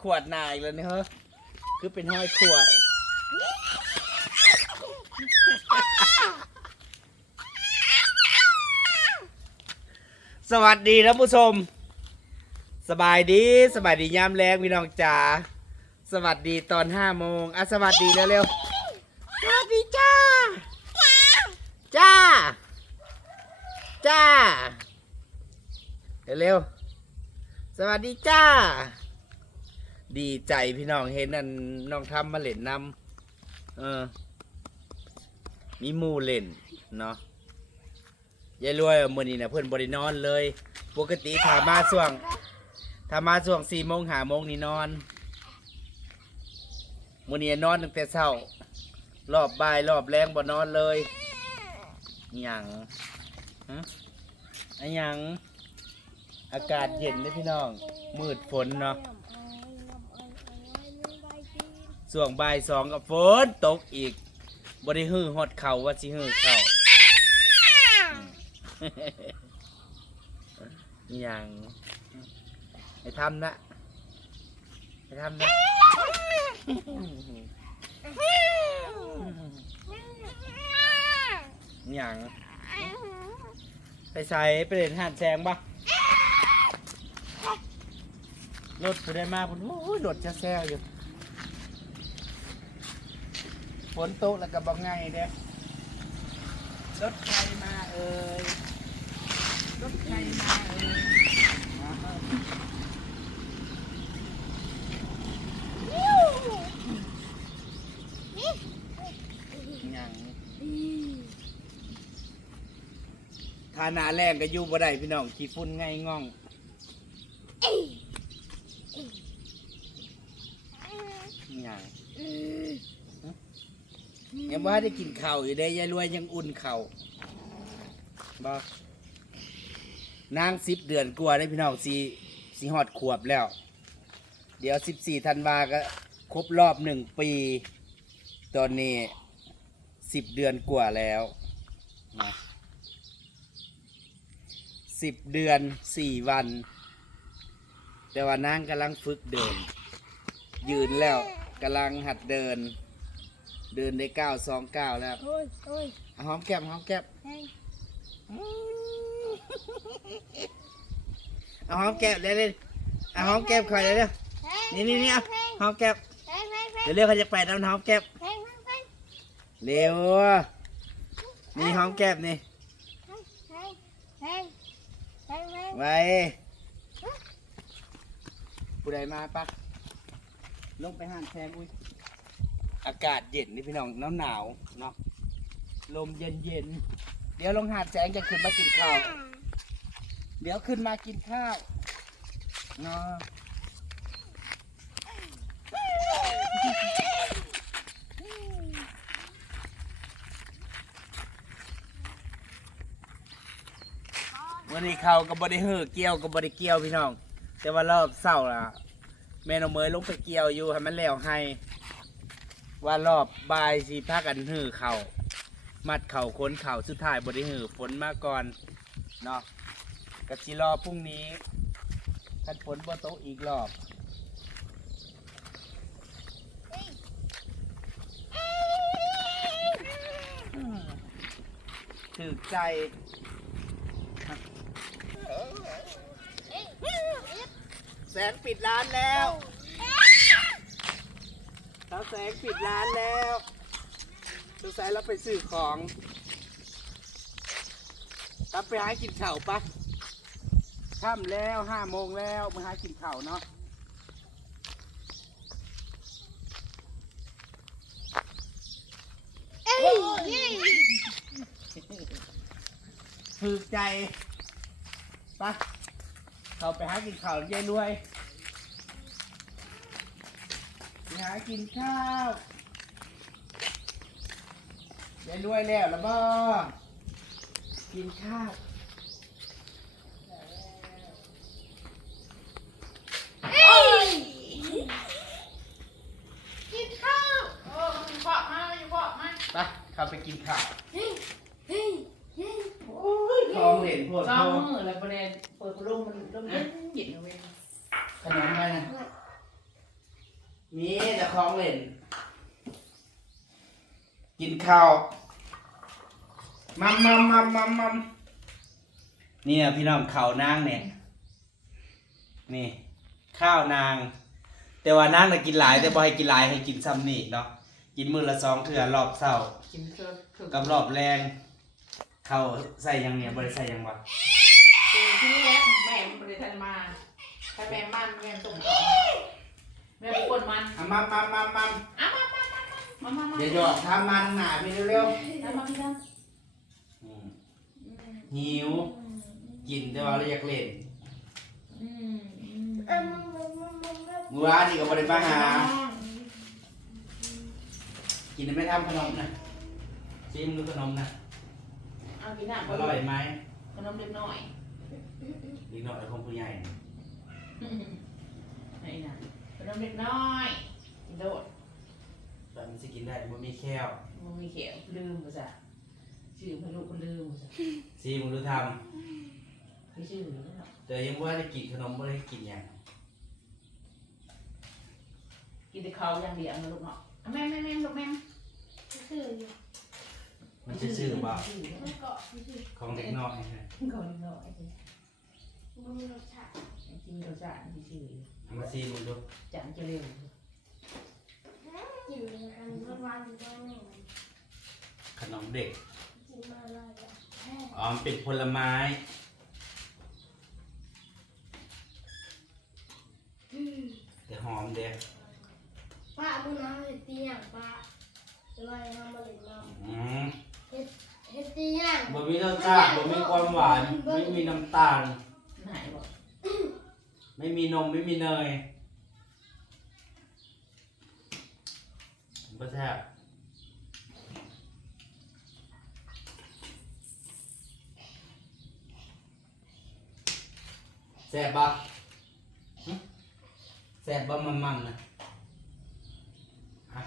ขวดหนาอีกแล้วเนี่ยเฮ้ยคือเป็นห้อยขวด สวัสดีท่านผู้ชม สบายดีสบายดียามแรงพี่น้องจ๋าสวัสดีตอนห้าโมงอะสวัสดีเร็วๆสวัสดีจ้า จ้า จ้า เร็วๆสวัสดีจ้า ดีใจพี่น้องเห็นนั่นน้องทำมาเล่นนำเออ มีหมูเล่นเนาะยายรวยมื้อนี้นะเพื่อนบรินอนเลย ปกติถามาช่วงถามาช่วงสี่โมงหาโมงนี่นอนมื้อนี้นอนตั้งแต่เช้ารอบบ่ายรอบแรงบ่นอนเลยอิหยังฮะอะหยังอากาศเย็นเลยพี่น้อง มืดฝนเนาะ ส่วงบ่ายสองกับฝนตกอีกบ่ได้ฮื้อฮอดเข่าว่าสิฮื้อเข่าอหย่างให้ทำนะให้ทำนะอหย่างไปใส่ไปเล่นหาดแซงปะรถผู้ได้มาพุ่นโอ้ยรถจะแซวอยู่ ฝนตกแล้วก็บอกไงเด้รถใครมาเอ่ยรถใครมาเอ่ยหนังทานาแรงก็อยู่บ่ได้พี่น้องขี้ฝุ่นไงง่องยัง ยังว่าได้กินข้าวอยู่ได้ยายรวยยังอุ่นข้าวบ่นางสิบเดือนกลัวได้พี่น้องสีสีหอดขวบแล้ว เดี๋ยวสิบสี่ธันวาก็ครบรอบหนึ่งปี ตอนนี้สิบเดือนกว่าแล้วนะสิบเดือนสี่วัน แต่ว่านางกำลังฝึกเดิน ยืนแล้วกำลังหัดเดิน เดินได้เก้าสองเก้าแล้วโอ้ยโอ้ยเอาหอมแก้มหอมแก้มเฮ้ยเอาหอมแก้มเร็วๆเอาหอมแก้มคอยเร็วๆนี่นี่นี่เอาหอมแก้มเฮ้ยเฮ้ยเฮ้ยเร็วๆเขาจะไปน้ำหอมแก้มเฮ้ยเฮ้ยเร็วนี่หอมแก้มนี่เฮ้ยเฮ้ยเฮ้ยเฮ้ยไว้ผู้ใดมาปะลงไปห้านแทงอุ้ย อากาศเย็นนี่พี่น้องหนาวหนาวๆเนาะลมเย็นเย็นๆเดี๋ยวลงหาดแสงจะขึ้นมากินข้าว เดี๋ยวขึ้นมากินข้าวเนาะวันนี้เขาก็บริเหือเกี่ยวก็บริเกี่ยวพี่น้อง แต่ว่ารอบเศร้าล่ะแม่นองเมยลงไปเกี่ยวอยู่ให้มันแล้วให้ ว่ารอบบ่ายสีพากันหือเข่ามัดเข่าค้นเข่าสุดท้ายบริหือฝนมาก่อนเนาะกะสิรอพรุ่งนี้ถ้าฝนบ่ตกอีกรอบถือใจแสงปิดร้านแล้ว เราแสงปิดร้านแล้วสงสัยเราไปซื้อของกลับไปหากินข้าวปะค่ำแล้วห้าโมงแล้วมาหากินข้าวเนาะเอ้ยเฮ้ยถือใจปะเขาไปหากินข้าวยายรวยไปหา กินข้าวยายรวยแล้วแล้วบ่กินข้าวเฮ้ยกินข้าวเออมันเพาะมาอยู่เพาะมาไปเข้าไปกินข้าวเฮ้ยเฮ้ยเฮ้ยโอ้ยของเห็นพวกสอเขางมือแล้วประเด็นเปิดพัดลมมันลมเย็นเย็นเอาเว้ยขนมไปนะ มีแต่ของเล่น กินข้าวมัมมัมมัมมัมมัมนี่นะพี่น้องข้าวนางเนี่ยนี่ ข้าวนาง แต่ว่านางน่ะกินหลาย แต่บ่ให้กินหลายให้กินซ้ำนี่เนาะกินมื้อละสองเทื่อรอบเช้ากินเถื่อกับรอบแรงข้าวใส่หยังเนี่ยบ่ได้ใส่หยังวะที่นี่แหละแม่มันไม่ได้ทันมาถ้าแม่มันแม่ส่งของ แม่ไปกวนมันอะมัมมัมมัมมัมอะมามามามามามาเดี๋ยวหยอกทำมันหนาพี่เร็วแล้วมาพี่น้องๆอืมหิว กินแต่ว่าเราอยากเล่นอืมอืมเออมึงมึงมึงมึงมึงเมื่อวานนี่ก็บ่ได้มาหา กินไม่ทำขนมนะชิมดูขนมนะเอากินหน้าอร่อยไหมขนมเล็กน้อยดีหน่อยของผู้ใหญ่ ไหนนะข นมเล็กน้อยกินโดดแต่มันจะกินได้มันมีแค้วมันมีเขียวลืมภาษาชื่อพลูกคนลืมภาษาซีมึงรู้ทไม่ชื่อหรือเปล่าำแต่ยังว่าได้กินขนมไม่ได้กินอย่างกินแต่เขาอย่างเดียวนะลูกเนาะอะแม่แม่แม่ลูกแม่ชื่ออยู่มันจะชื่อว่าชื่อมันเกาะชื่อของเด็กน้อยนะเขาเล็กน้อยมึงรสชาติ กินรสชาติที่ชื่อ เอามาซีมึงดูจังจะเร็วอยู่ในกันรสหวานอยู่ด้วยหนึ่งขนมเด็ก กินมาเลยอะแฮ่อ๋อมันเป็นผลไม้ อืมแต่หอมเด้ป้าบุญน้ำเห็ดตีอย่างป้าจะว่ายังมาเล่นน้อืมำเห็ดเห็ดตีอย่างบ่มีรสชาติบ่มีความหวาน ไม่มีน้ำตาล ไหนบอก ไม่มีนมไม่มีเนยบ่แซ่บแซ่บบ่หึแซ่บบ่มัมมัมนะฮะ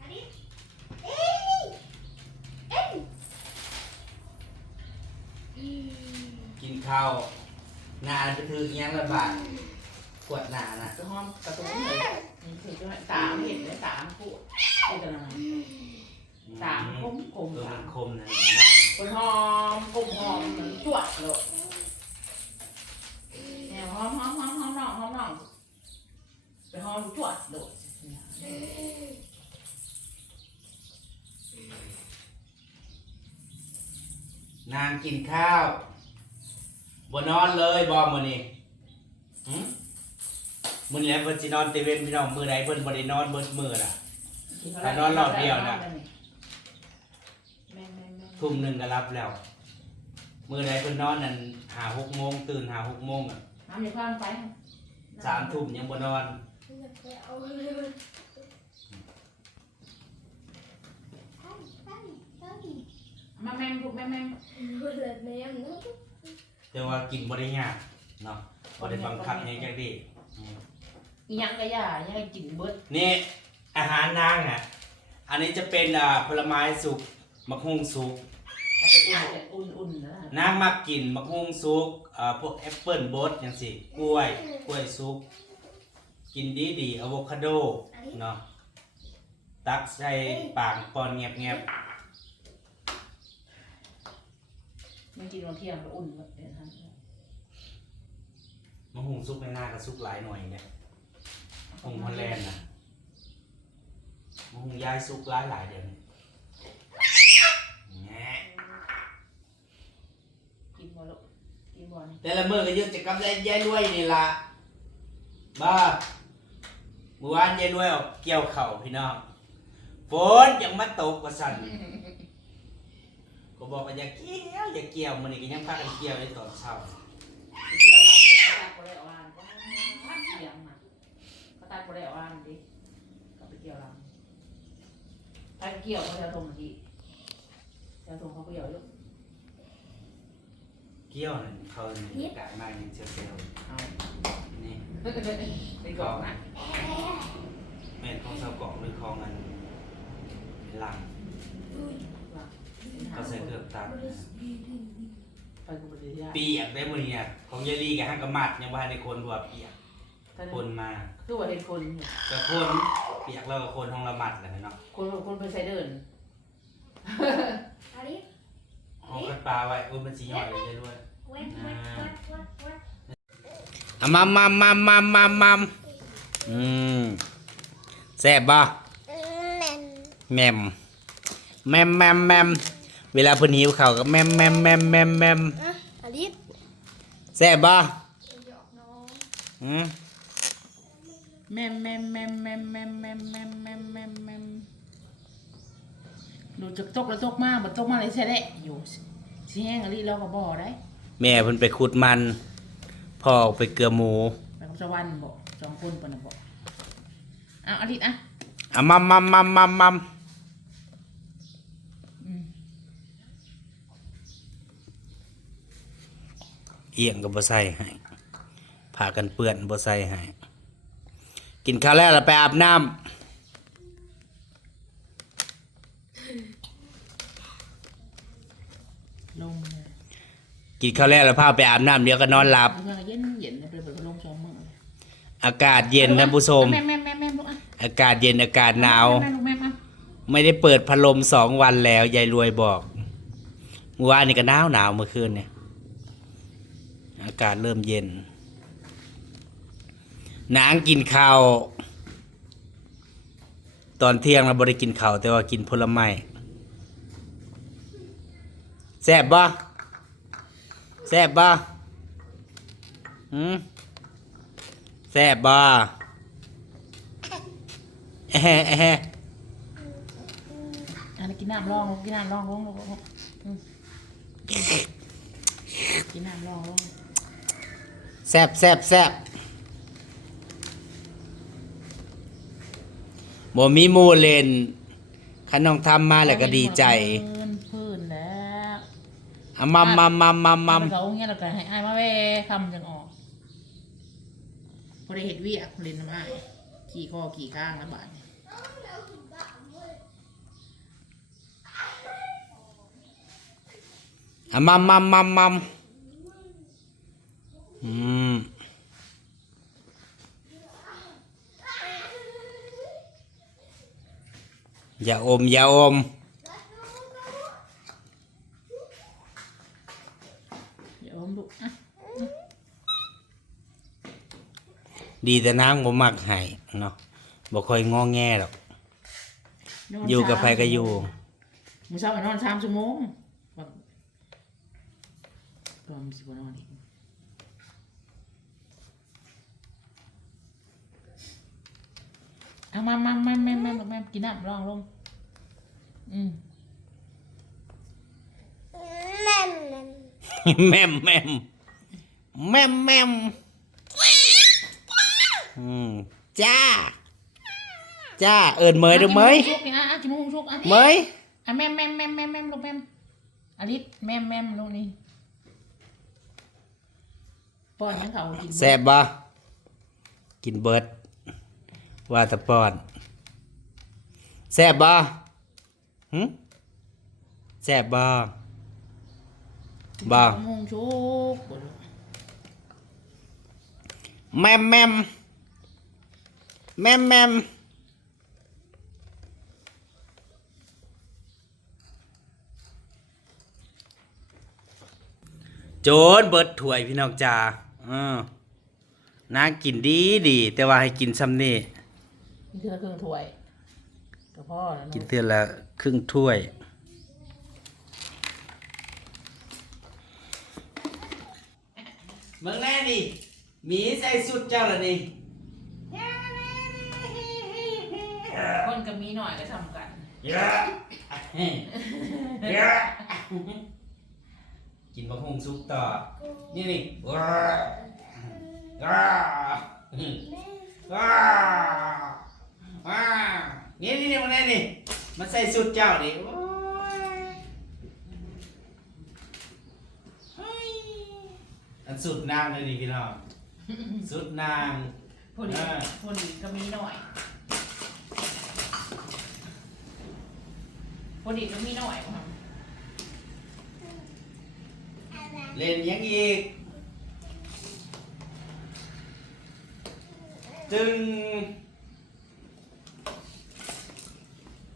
อันนี้เอ้ยเอ้ยอืมกินข้าว หนาไปถืออิหยังละบาทกวดหนานะจะห้อมกระตุ้นเลยนี่คือจะสามเห็นเลยสามคู่นี่กันนะสามคมคมเออสามัมนคมนะนะคนหอมคมหอมเหมือนจวดเลยแนวหอมหอมหอมหอมน้องหอมน้องไปหอมจวดเลยนางกินข้าว บนนอนเลยบอมมือนี่หึมือนี้เพิ่นสินอนเตเวนพี่น้องมือใดเพิ่นบ่ได้นอนเบิดมือล่ะ ไปนอนรอบเดียวน่ะ แม่แม่แม่ทุ่มหนึงก็รับแล้ว มือใดเพิ่นนอนนั่นหาหกโมงตื่นหาหกโมงอะน้ำอย่าเพิ่มไปสามทุ่มยังบ่นอนอยากไปเอาเลยไปไปไปมาแม่ลูกแม่แม่เปิดแม่มนุ๊ก แต่ว่ากินบ่ได้ยากเนาะบ่ได้บังคับหยังจังดีอืมอีหยังก็อย่าอย่าให้กินเบิดนี่อาหารนางอะ อันนี้จะเป็นอ่าผลไม้สุกมะฮุ่งสุก เอาไปอุ่นอุ่นอุ่นนะนางมักกินมะฮุ่งสุกอ่าพวกแอปเปิลบดอย่างสิกล้วย กล้วยสุก กินดีดีอะโวคาโด เนาะ ตักใส่ปากปอนเงียบเงียบ มันกินตอนเที่ยงก็อุ่นเดี๋ยวทำๆมะฮุ่งสุกในหน้าก็สุกหลายหน่อยเนี่ยมะฮุ่งฮอลแลนด์นะมะฮุ่งยายสุกหลายหลายเดี๋ยวนี้แหน่กินบ่ลูกกินบ่นี่แต่ละมือก็ยึดจะกับยายยายรวยนี่ล่ะบ้าเมื่อวานยายรวยออกเกี่ยวเข่าวพี่น้องฝนยังมาตกกว่าสั่น ก็บอกว่าอย่าเกี่ยวอย่าเกี่ยวมันนี่ก็ยังพากันเกี่ยวในตอนเช้าเที่ยวลำไปตัดบ่ได้อ่านก็เที่ยงน่ะก็ตัดบ่ได้อ่านดิก็ไปเกี่ยวลำถ้าเกี่ยวเขาจะตรงที่จะตรงเขาเกี่ยวอยู่เกี่ยวนั่นเขาเนี่ยกะมาอย่างเชียวเชียวเอานี่ไปก่อนนะแม่นของเสาเกาะหรือของอันหลัง เขาใส่เครื่องตัดนะไปกูไปเรียนอะเปียกได้มื้อนี้อะของยายลีกับฮังกะมัดยังบ่ทันได้คนว่าเปียกคนมาคือว่าเห็นคนเนี่ยก็คนเปียกแล้วก็คนห้องละหมัดแหละเนาะคนคนไปใช้เดินอันนี้ห้องกันปลาไว้อุ้ยมันสิย่อยเลยด้วยเว้นเว้นเว้นเว้นเว้นอะมัมมัมมัมมัมมัมมัมอืมแซ่บบ่แม่นแมมแมมแมมแมม เวลาเพิ่นหิวข้าวก็แมมแมมแมมแมมแมมอะอันนี้แซ่บบ่หยอกน้องอืมแมมแมมแมมแมมแมมแมมแมมแมมแมมแมมดูจากตกแล้วตกมากบ่ตกมาเลยใช่ได้อยู่สิแห้งอะไรเราก็บ่ได้แม่เพิ่นไปขุดมันพ่อออกไปเกลือหมูไปกับสวรรค์บ่สองคนปะนะบ่เอาอลิศอะอะมัมมัมมัมมัมมัม เอียงก็บ่ใส่ให้พากันเปื้อนบ่ใส่ให้กินข้าวแล้วแล้วไปอาบน้ำลงเลยกินข้าวแล้วแล้วพาไปอาบน้ำเดี๋ยวก็นอนหลับ เมื่อเย็นเย็นไปเปิดพัดลมสองมื้อเลยอากาศเย็นท่านผู้ชม แม่แม่แม่แม่ลูกอะอากาศเย็นอากาศหนาว แม่ลูกแม่อะไม่ได้เปิดพัดลมสองวันแล้วยายรวยบอกเมื่อวานนี่ก็หนาวหนาวเมื่อคืนเนี่ย อากาศเริ่มเย็น นางกินข้าว ตอนเที่ยงเราบริกินข้าวแต่ว่ากินผลไม้แซ่บบ่แซ่บบ่หืมแซ่บบ่แอะแฮะแอะแฮะอันนี้กินน้ำรองกินน้ำรองลงลงลงอืมกินน้ำรองลง ซบแซบแซบบ่มีหมูเล่นคันน้องทำมาแล้วก็ดีใจเพิ่นเพิ่นแล้วอะมัมมัมมัมมัมมัมเขาเงี้ยแล้วก็ให้อ้ายมาแว่คำจังออกพอได้เห็ดเวียกเล่นน้ำอ้ายขี่คอขี่ข้างแล้วบาดนี้อะมัมมัมมัมมัมอื อย่าอม อย่าอมเดี๋ยวผมดูอะดีแต่นางบ่มักให้เนาะบ่ค่อยงอแงหรอก นนอยู่กับใครก็อยู่ มื้อเช้าไปนอนสามชั่วโมงว่าก็มีสิบนอนอีกเอามามามาแม่แม่แม่กินน้ำรองลงอืม แม่นแม่นแม่มแม่มแม่มแม่มอืมจ้า จ้า เอินเมยดูเมยกินหชุกนี่อะอะกินหมูชุกอันนี้เมยอะแม่แม่แม่แม่แม่ลูกแม่อลิศแม่แม่ลูกนี่ป้อนยังเขากินแซ่บบ่กินเบิดว่าแตะป้อนแซ่บบ่ หึแซ่บบ่บ่หมูชุกบ่ลูกแม่มแม่มแม่มแม่มโจนเบิดถ้วยพี่น้องจ๋าเออนางกินดีดี แต่ว่าให้กินซ้ำนี่นี่คือเครื่องถ้วยกับ พ่อแล้วกินเนาะเทื่อละครึ่งถ้วย เมืองแน่นี่หมีใส่สุดเจ้าละนี่คนกับมีหน่อยก็ทำกันเยอะเยอะกินบะฮุงซุปต่อ นี่นี่ว้าว้าว้าว้า นี่นี่นี่มันแน่นี่ มันใส่สุดเจ้าดิโอ้ยเฮ้ยอันสุดนางเลยนี่พี่น้องสุดนางพอดีอ่าพอดีก็มีหน่อยพอดีก็มีหน่อยครับอะไรเล่นยังอีก จึง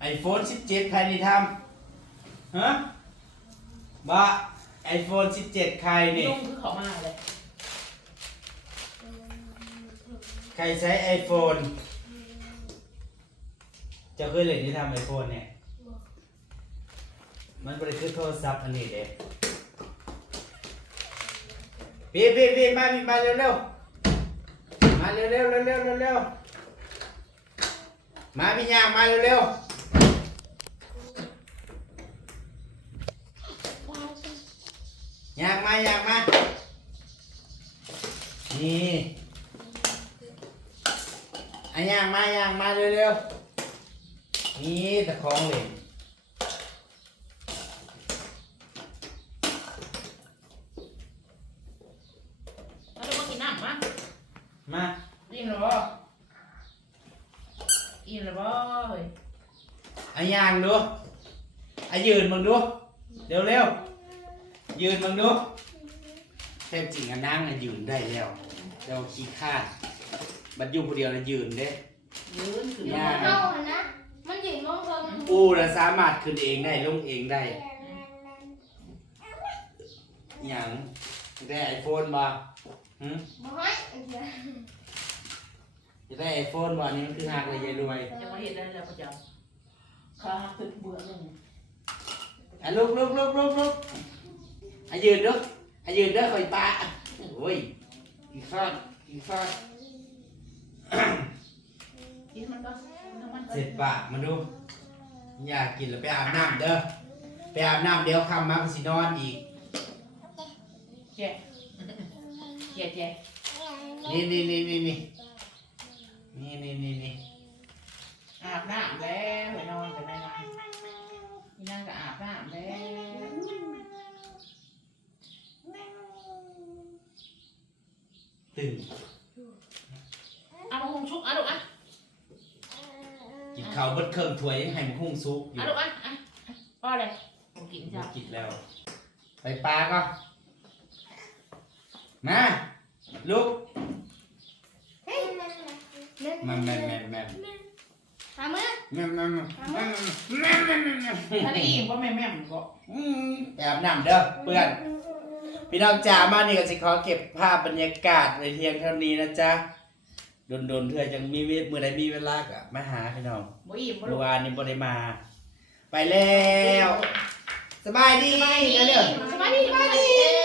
ไอโฟน17 ใครนี่ทำฮะบะไอโฟน17 ใครนี่ลุงคือเขามาเลยใครใช้ไอโฟนจะเคยเล่นที่ทำไอโฟนเนี่ย มันบริคือโทรศัพท์อันนี้เด็พี่พี่พี่มาพี่มาเร็วเร็วๆมาเร็วเร็วเร็วเร็วเร็วเร็วมาพี่ยางมาเร็วเร็ว ๆยางมายางมา นี่อันยางมายางมาเร็วเร็วๆ นี่ตะคองเลยเอาลูกมากินน้ำมามาอิ่มหรือเปล่าอิ่มหรือเปล่าเฮ้ยอันยางดูอันยืนมึงดู เร็วเร็วๆ ยืนมึงดูแท้จริงอันนั่งอันยืนได้แล้วเดี๋ยวขี้ข้านบัดอยู่คนเดียวนะยืนเด้ยืนขึ้นย่ามาเอาหันนะมันยืนมองเพิ่งอูนะสามารถขึ้นเองได้ลงเองได้อหย่างได้ไอโฟนบ่หึบ่ให้อันเดียวจะได้ไอโฟนบ่อันนี้มันคือหักเลยยายรวยยังมาเห็นได้แล้วประจำข้าตึกเบื่อหนึ่งอะลุกลุกลุกลุกลุก อะยืนเด้ออะยืนเด้อคอยปะโอ้ยกินข้าวกินข้าวกินมันก็ทำมันก็เสร็จปะมาดูอยากกินแล้วไปอาบน้ำเด้อไปอาบน้ำเดี๋ยวคำมาก็สินอนอีกแจ๊ะแจ๊ะแจ๊ะนี่นี่นี่นี่นี่นี่นี่นี่นี่อาบน้ำแล้วไปนอนกันได้นะนี่นั่งก็อาบน้ำแล้ว ตึงเอามาหุงชุกเอาลูกอะกินข้าวเบิดเครื่องถ้วยยังให้มันหุ้งซุกอเอายู่ลูกอะอะพ่อเลยผมกินจ้ะกินแล้ว ไปปลาก็มาลุกเฮ้ยเล่นแม่แม่แม่แม่หามือแม่แม่แม่แม่แม่แม่แม่แม่ถ้าได้อิ่มก็แม่แม่มก็อืมไปอาบน้ำเด้อเพื่อน พี่น้องจ๋ามานี่ก็สิขอเก็บภาพบรรยากาศไว้เพียงเท่านี้นะจ๊ะโดนๆเพื่อจังมีเวลมื่อใดมีเวลาก็มาหาพี่น้องบ่อิ่มบ่เมื่ลูอกวานนี้บ่ได้มา ไปแล้ว สบายดีนะเด้อ สบายดีสบายดี